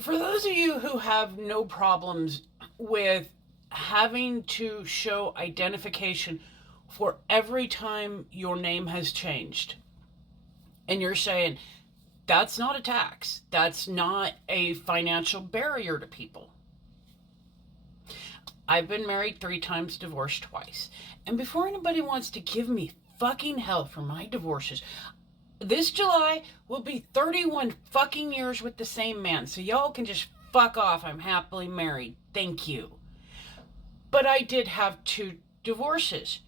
For those of you who have no problems with having to show identification for every time your name has changed, and you're saying that's not a tax, that's not a financial barrier to people. I've been married 3 times, divorced twice. And before anybody wants to give me fucking hell for my divorces, this July will be 31 fucking years with the same man. So y'all can just fuck off. I'm happily married. Thank you. But I did have 2 divorces.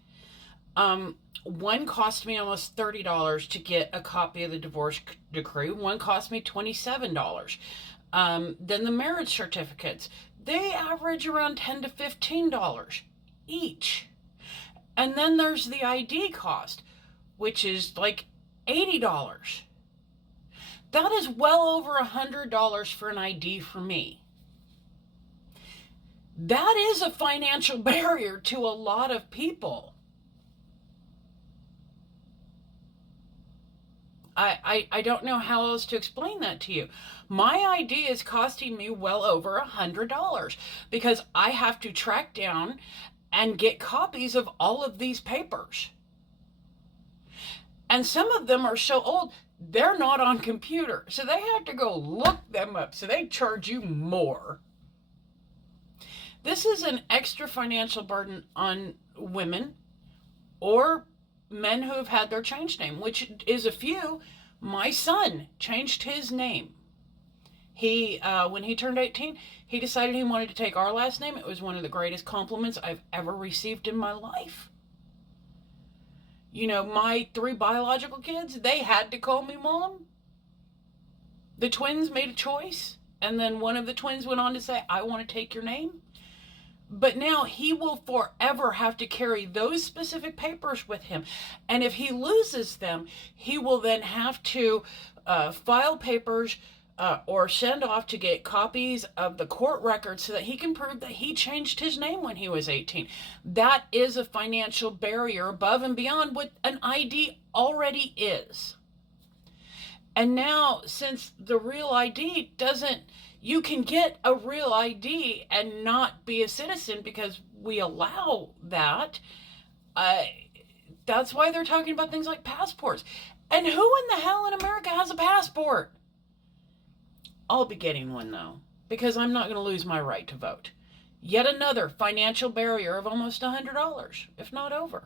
One cost me almost $30 to get a copy of the divorce decree. One cost me $27. Then the marriage certificates, they average around $10 to $15 each. And then there's the ID cost, which is like $80. That is well over $100 for an ID for me. That is a financial barrier to a lot of people. I don't know how else to explain that to you. My ID is costing me well over $100 because I have to track down and get copies of all of these papers. And some of them are so old, they're not on computer. So they have to go look them up. So they charge you more. This is an extra financial burden on women or men who have had their changed name, which is a few. My son changed his name. When he turned 18, he decided he wanted to take our last name. It was one of the greatest compliments I've ever received in my life. You know, my 3 biological kids, they had to call me mom. The twins made a choice, and then one of the twins went on to say, I want to take your name. But now he will forever have to carry those specific papers with him. And if he loses them, he will then have to file papers or send off to get copies of the court records so that he can prove that he changed his name when he was 18. That is a financial barrier above and beyond what an ID already is. And now, since the real ID doesn't, you can get a real ID and not be a citizen because we allow that. That's why they're talking about things like passports. And who in the hell in America has a passport? I'll be getting one, though, because I'm not going to lose my right to vote. Yet another financial barrier of almost $100, if not over.